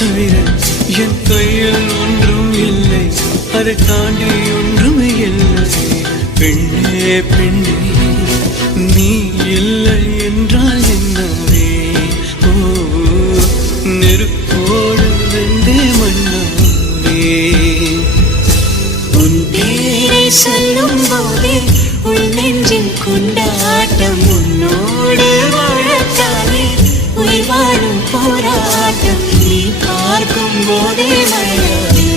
தவிர என் கையில் ஒன்றும் இல்லை, அதை தாண்டி ஒன்றுமே இல்லை. பெண்ணே பெண்ணே நீ இல்லை என்றால் என்னவே? ஓ நெருப்போடு வெந்தே மண்ணாவே. உன் பேரை சொல்லும் போதே உன் நெஞ்சின் கொண்டாட்டம், உன்னோடு வாழத்தானே உயிர் வாழும் போராட்டம். நீ பார்க்கும் போதே மழையாவே.